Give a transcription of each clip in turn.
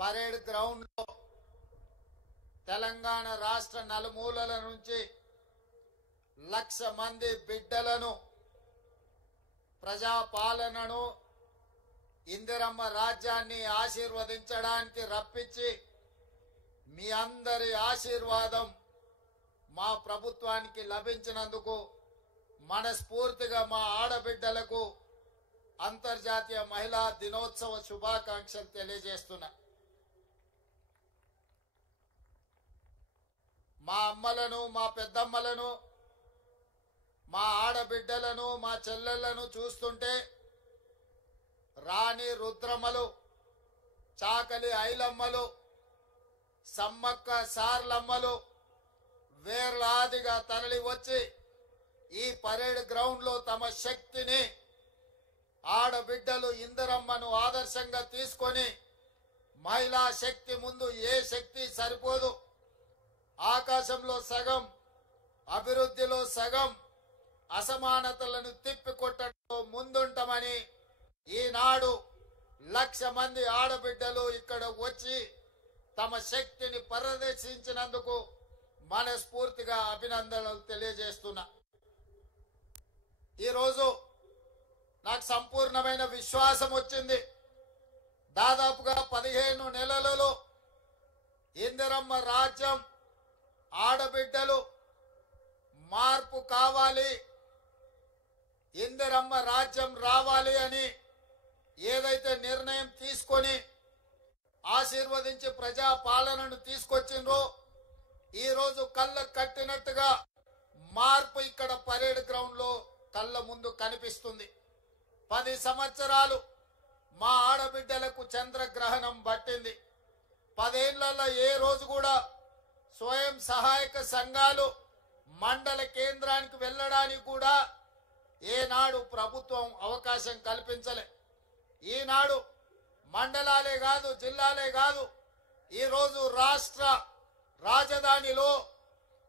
Parade ground లో తెలంగాణ రాష్ట్ర నలుమూలల నుంచి 1,00,000 మంది బిడ్డలను ప్రజాపాలనను ఇందిరమ్మ రాజ్యాన్ని ఆశీర్వదించడానికి రప్పించి మీ అందరి ఆశీర్వాదం మా ప్రభుత్వానికి లభించినందుకు మనస్ఫూర్తిగా మా ఆడబిడ్డలకు అంతర్జాతీయ మహిళా దినోత్సవ శుభాకాంక్షలు తెలియజేస్తున్నా. మా అమ్మలను, మా పెద్దమ్మలను, మా ఆడబిడ్డలను, మా చెల్లెళ్లను చూస్తుంటే రాణి రుద్రమ్మలు, చాకలి ఐలమ్మలు, సమ్మక్క సార్లమ్మలు వేర్లాదిగా తరలి వచ్చి ఈ పరేడ్ గ్రౌండ్ లో తమ శక్తిని ఆడబిడ్డలు ఇందిరమ్మను ఆదర్శంగా తీసుకొని మహిళా శక్తి ముందు ఏ శక్తి సరిపోదు, ఆకాశంలో సగం అభివృద్ధిలో సగం అసమానతలను తిప్పికొట్టడంలో ముందుంటామని ఈనాడు 1,00,000 మంది ఆడబిడ్డలు ఇక్కడ వచ్చి తమ శక్తిని ప్రదర్శించినందుకు మనస్ఫూర్తిగా అభినందనలు తెలియజేస్తున్నా. ఈరోజు నాకు సంపూర్ణమైన విశ్వాసం వచ్చింది. దాదాపుగా 15 నెలలలో ఇందిరమ్మ రాజ్యం ఆడబిడ్డలు మార్పు కావాలి, ఇందిరమ్మ రాజ్యం రావాలి అని ఏదైతే నిర్ణయం తీసుకొని ఆశీర్వదించి ప్రజా పాలనను తీసుకొచ్చిండ్రో ఈరోజు కళ్ళ కట్టినట్టుగా మార్పు ఇక్కడ పరేడ్ గ్రౌండ్ లో కళ్ళ ముందు కనిపిస్తుంది. 10 సంవత్సరాలు మా ఆడబిడ్డలకు చంద్రగ్రహణం పట్టింది. 10 ఏళ్లలో ఏ రోజు కూడా స్వయం సహాయక సంఘాలు మండల కేంద్రానికి వెళ్ళడానికి కూడా ఏనాడు ప్రభుత్వం అవకాశం కల్పించలే. ఈనాడు మండలాలే కాదు, జిల్లాలే కాదు, ఈరోజు రాష్ట్ర రాజధానిలో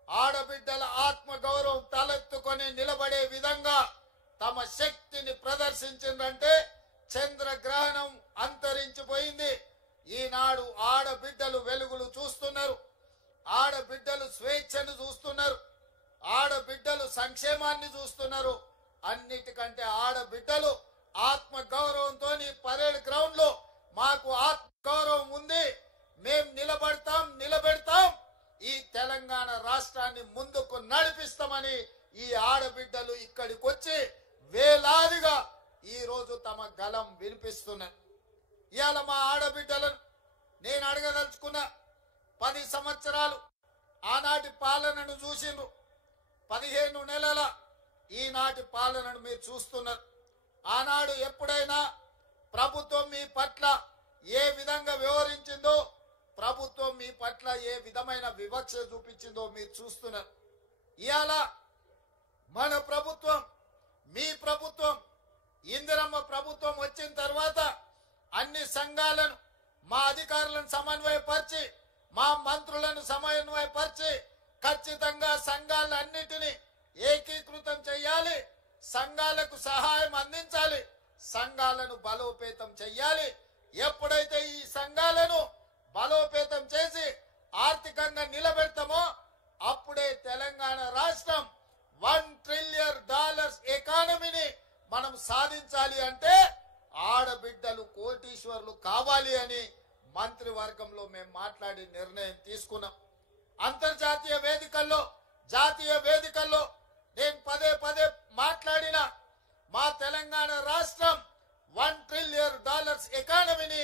ఆడబిడ్డల ఆత్మగౌరవం తలెత్తుకొని నిలబడే విధంగా తమ శక్తిని ప్రదర్శించిందంటే చంద్రగ్రహణం అంతరించిపోయింది. ఈనాడు ఆడబిడ్డలు వెలుగులు చూస్తున్నారు, ఆడబిడ్డలు స్వేచ్ఛను చూస్తున్నారు, ఆడబిడ్డలు సంక్షేమాన్ని చూస్తున్నారు. అన్నిటికంటే ఆడబిడ్డలు ఆత్మగౌరవంతో పరేడ్ గ్రౌండ్ లో మాకు ఆత్మగౌరవం ఉంది, మేం నిలబెడతాం, ఈ తెలంగాణ రాష్ట్రాన్ని ముందుకు నడిపిస్తామని ఈ ఆడబిడ్డలు ఇక్కడికి వచ్చి వేలాదిగా ఈ రోజు తమ గలం వినిపిస్తున్నారు. ఇవాళ మా ఆడబిడ్డలను నేను అడగదలుచుకున్నా. 10 సంవత్సరాలు ఆనాటి పాలనను చూసిండ్రు, 15 నెలల ఈనాటి పాలనను మీరు చూస్తున్నారు. ఆనాడు ఎప్పుడైనా ప్రభుత్వం మీ పట్ల ఏ విధంగా వ్యవహరించిందో, ప్రభుత్వం మీ పట్ల ఏ విధమైన వివక్ష చూపించిందో మీరు చూస్తున్నారు. ఇవాళ మన ప్రభుత్వం, మీ ప్రభుత్వం, ఇందిరమ్మ ప్రభుత్వం వచ్చిన తర్వాత అన్ని సంఘాలను, మా అధికారులను సమన్వయపరిచి, మా మంత్రులను సమన్వయపరిచి ఖచ్చితంగా సంఘాలన్నిటినీ ఏకీకృతం చేయాలి, సంఘాలకు సహాయం అందించాలి, సంఘాలను బలోపేతం చేయాలి. ఎప్పుడైతే ఈ సంఘాలను బలోపేతం చేసి ఆర్థికంగా నిలబెడతామో అప్పుడే తెలంగాణ రాష్ట్రం $1 ట్రిలియన్ ఎకానమీని మనం సాధించాలి. అంటే ఆడబిడ్డలు కోటీశ్వర్లు కావాలి అని మంత్రివర్గంలో మేము మాట్లాడి నిర్ణయం తీసుకున్నాం. అంతర్జాతీయ వేదికల్లో, జాతీయ వేదికల్లో నేను పదే మాట్లాడిన మా తెలంగాణ రాష్ట్రం $1 ట్రిలియన్ ఎకానమీని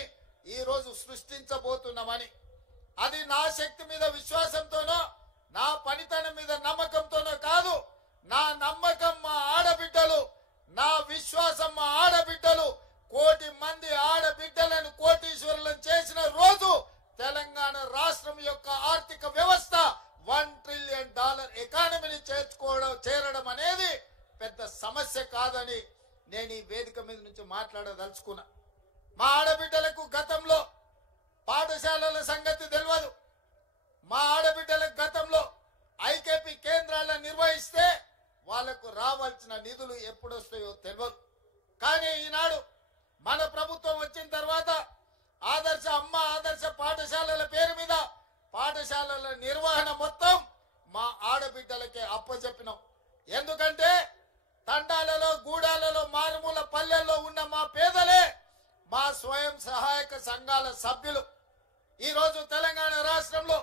ఈ రోజు సృష్టించబోతున్నామని. అది నా శక్తి మీద విశ్వాసంతోనో, నా పనితనం మీద నమ్మకంతోనో కాదు. నా నమ్మకం మా ఆడబిడ్డలు, నా విశ్వాసం మా ఆడబిడ్డలు. 1 కోటి మంది ఆడబిడ్డలను కోటీశ్వరులను చేసిన రోజు తెలంగాణ రాష్ట్రం యొక్క ఆర్థిక వ్యవస్థ $1 ట్రిలియన్ ఎకానమీని చేరడం అనేది పెద్ద సమస్య కాదని నేను ఈ వేదిక మీద నుంచి మాట్లాడదలుచుకున్నా. మా ఆడబిడ్డలకు గతంలో పాఠశాలల సంగతి తెలియదు. మా ఆడబిడ్డలకు గతంలో ఐకేపీ కేంద్రాలను నిర్వహిస్తే వాళ్లకు రావాల్సిన నిధులు ఎప్పుడొస్తాయో తెలియదు. కానీ ఈనాడు మన ప్రభుత్వం వచ్చిన తర్వాత ఆదర్శ అమ్మ, ఆదర్శ సహాయక సంఘాల సభ్యులు ఈ రోజు తెలంగాణ రాష్ట్రంలో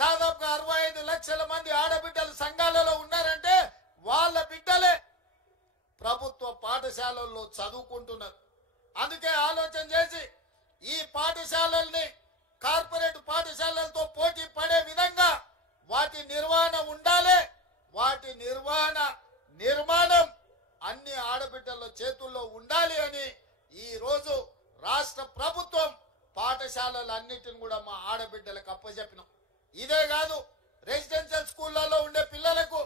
దాదాపుగా 65 లక్షల మంది ఆడబిడ్డలు సంఘాలలో ఉన్నారంటే వాళ్ళ బిడ్డలే ప్రభుత్వ పాఠశాలల్లో చదువుకుంటున్నారు. అందుకే ఆలోచన చేసి ఈ పాఠశాలల్ని కార్పొరేట్ పాఠశాలలతో పోటీ పడే విధంగా వాటి నిర్వహణ ఉండాలి. వాటి నిర్మాణం అన్ని ఆడబిడ్డల చేతుల్లో ఉండాలి అని ఈ రోజు రాష్ట్ర ప్రభుత్వం పాఠశాలలన్నిటిని కూడా మా ఆడబిడ్డలకు అప్పచెప్పినాం. ఇదే కాదు, రెసిడెన్షియల్ స్కూళ్లలో ఉండే పిల్లలకు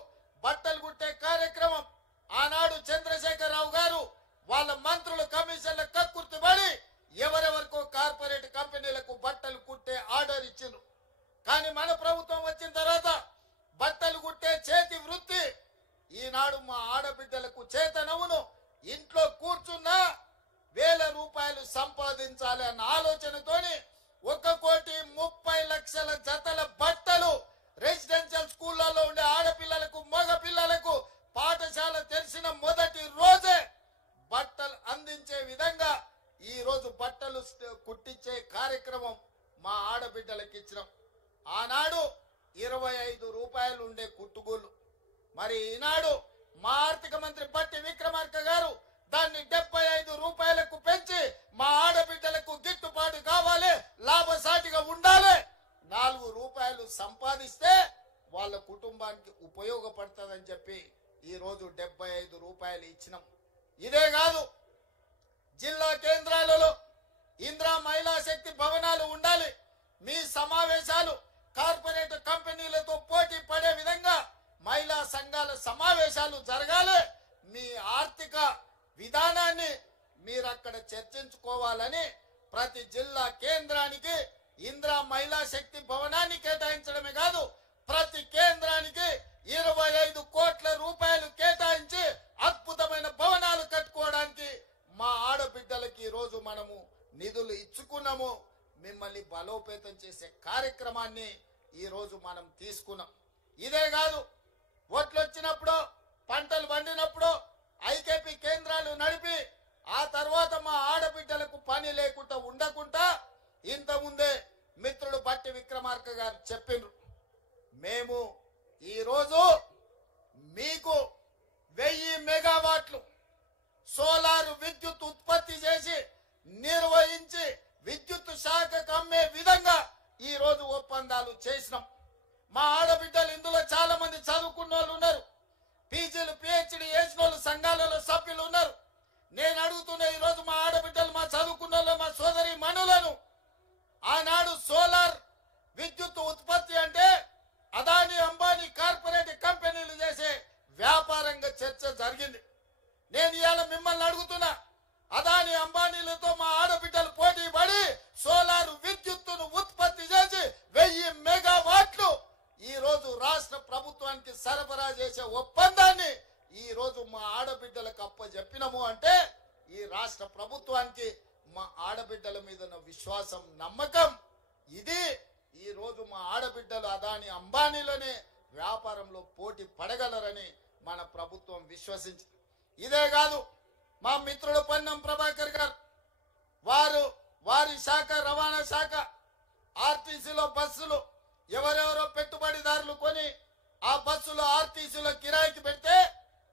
బట్టలు కుట్టే కార్యక్రమం ఆనాడు చంద్రశేఖరరావు గారు వాళ్ళ మంత్రులు కమిషన్ల కక్కుర్తిపడి ఎవరెవరికో కార్పొరేట్ కంపెనీలకు బట్టలు కుట్టే ఆర్డర్ ఇచ్చిండ్రు. కానీ మన ప్రభుత్వం వచ్చిన తర్వాత బట్టలు కుట్టే చేతి వృత్తి ఈనాడు మా ఆడబిడ్డలకు చేతనవును. ఇంట్లో కూర్చున్నా 1000 రూపాయలు సంపాదించాలి అన్న ఆలోచనతోని 1,30,00,000 జతల బట్టలు రెసిడెన్షియల్ స్కూళ్లలో ఉండే ఆడపిల్లలకు మగ పిల్లలకు పాఠశాల తెరిచిన మొదటి రోజే బట్టలు అందించే విధంగా ఈ రోజు బట్టలు కుట్టించే కార్యక్రమం మా ఆడబిడ్డలకు ఇచ్చినాం. ఆనాడు 25 రూపాయలు ఉండే కుట్టుగూళ్ళు, మరి ఈనాడు మా ఆర్థిక మంత్రి బట్టి విక్రమార్క గారు దాన్ని 75 రూపాయలకు పెంచి మా ఆడబిడ్డలకు గిట్టుబాటు కావాలి, లాభసాటిగా ఉండాలి. 4 రూపాయలు సంపాదిస్తే వాళ్ళ కుటుంబానికి ఉపయోగపడుతుందని చెప్పి ఈ రోజు 75 రూపాయలు ఇచ్చినాం. ఇదే కాదు, జిల్లా కేంద్రాలలో ఇందిరా మహిళా శక్తి భవనాలు ఉండాలి. మీ సమావేశాలు కార్పొరేట్ కంపెనీలతో పోటీ పడే విధంగా మహిళా సంఘాల సమావేశాలు జరగాలి. మీ ఆర్థిక విధానాన్ని మీరు అక్కడ చర్చించుకోవాలని ప్రతి జిల్లా కేంద్రానికి ఇందిరా మహిళా శక్తి భవనాన్ని కేటాయించడమే కాదు, ప్రతి కేంద్రానికి 25 కోట్ల రూపాయలు కేటాయించి అద్భుతమైన భవనాలు కట్టుకోవడానికి మా ఆడబిడ్డలకి ఈ రోజు మనము నిధులు ఇచ్చుకున్నాము. మిమ్మల్ని బలోపేతం చేసే కార్యక్రమాన్ని ఈ రోజు మనం తీసుకున్నాం. ఇదే కాదు, ఓట్లు వచ్చినప్పుడు పంటలు పండినప్పుడు ఐకేపీ కేంద్రాలు నడిపి ఆ తర్వాత మా ఆడబిడ్డలకు పని లేకుండా ఉండకుండా ఇంతకుముందే మిత్రుడు బట్టి విక్రమార్క గారు చెప్పిండ్రు, మేము ఈ రోజు మీకు 1000 మెగావాట్లు సోలార్ విద్యుత్ ఉత్పత్తి చేసి నిర్వహించి విద్యుత్ శాఖకు అమ్మే విధంగా ఈ రోజు ఒప్పందాలు చేసినాం. మా ఆడబిడ్డలు ఇందులో చాలా మంది చదువుకున్న వాళ్ళు ఉన్నారు, పీజీలు పిహెచ్డి చేసిన వాళ్ళు సంఘాలలో సభ్యులు ఉన్నారు. నేను అడుగుతున్న ఈ రోజు మా ఆడబిడ్డలు, మా చదువుకున్న వాళ్ళు, మా సోదరి మనులను ఆనాడు సోలార్ విద్యుత్ ఉత్పత్తి అంటే అదాని అంబానీ కార్పొరేట్ కంపెనీలు చేసే వ్యాపారంగా చర్చ జరిగింది. నేను ఇవాళ మిమ్మల్ని అడుగుతున్నా, అదాని అంబానీలతో మా ఆడబిడ్డలు పోటీ పడి సోలార్ విద్యుత్తును ఉత్పత్తి చేసి 1000 మెగావాట్లు ఈ రోజు రాష్ట్ర ప్రభుత్వానికి సరఫరా చేసే ఒప్పందాన్ని ఈ రోజు మా ఆడబిడ్డలకు అప్పచెప్పినము అంటే ఈ రాష్ట్ర ప్రభుత్వానికి మా ఆడబిడ్డల మీద ఉన్న విశ్వాసం, నమ్మకం. ఇది ఈ రోజు మా ఆడబిడ్డలు అదాని అంబానీలోనే వ్యాపారంలో పోటీ పడగలరని మన ప్రభుత్వం విశ్వసించింది. ఇదే కాదు, మా మిత్రుడు పొన్నం ప్రభాకర్ గారు వారి శాఖ రవాణా శాఖ ఆర్టీసీలో బస్సులు ఎవరెవరో పెట్టుబడిదారులు కొని ఆ బస్సులు ఆర్టీసీలో కిరాయికి పెడితే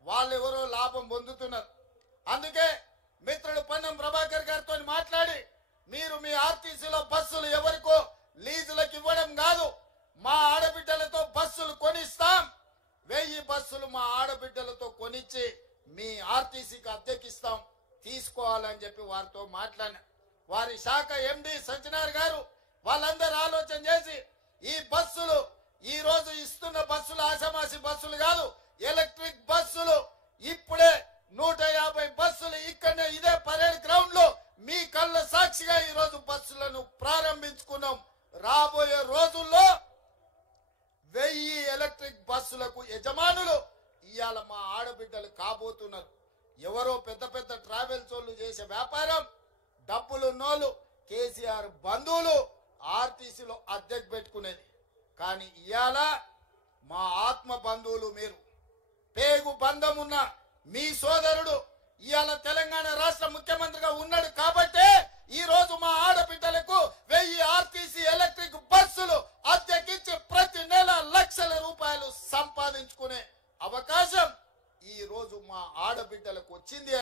వాళ్ళెవరో లాభం పొందుతున్నారు. అందుకే మిత్రుడు పొన్నం ప్రభాకర్ గారితో మాట్లాడి మీరు మీ ఆర్టీసీలో బస్సులు ఎవరికో లీజులకు ఇవ్వడం కాదు, మా ఆడబిడ్డలతో బస్సులు కొనిస్తాం, 1000 బస్సులు మా ఆడబిడ్డలతో కొనిచ్చి మీ ఆర్టీసీకి అద్దెకిస్తాం, తీసుకోవాలని చెప్పి వారితో మాట్లాడిన వారి శాఖ ఎండి సజ్జనార్ గారు వాళ్ళందరూ ఆలోచన చేసి ఈ బస్సులు ఈ రోజు ఇస్తున్న బస్సులు ఆషామాషి బస్సులు కాదు, ఎలక్ట్రిక్ బస్సులు ఇప్పుడే 150 బస్సులు ఇక్కడనే ఇదే పరేడ్ గ్రౌండ్ లో మీ కళ్ళ సాక్షిగా ఈ రోజు బస్సులను ప్రారంభించుకున్నాం. రాబోయే రోజుల్లో 1000 ఎలక్ట్రిక్ బస్సులకు యజమానులు ఇవాళ మా ఆడబిడ్డలు కాబోతున్నారు. ఎవరో పెద్ద పెద్ద ట్రావెల్స్ వాళ్ళు చేసే వ్యాపారం, డబ్బులున్నోళ్ళు కేసీఆర్ బంధువులు ఆర్టీసీలో అద్దెకు పెట్టుకునేది. కానీ ఇవాళ మా ఆత్మ బంధువులు మీరు, పేగు బంధం ఉన్న మీ సోదరుడు ఇవాళ తెలంగాణ రాష్ట్ర ముఖ్యమంత్రిగా ఉన్నాడు కాబట్టే ఈ రోజు మా ఆడబిడ్డలకు వచ్చింది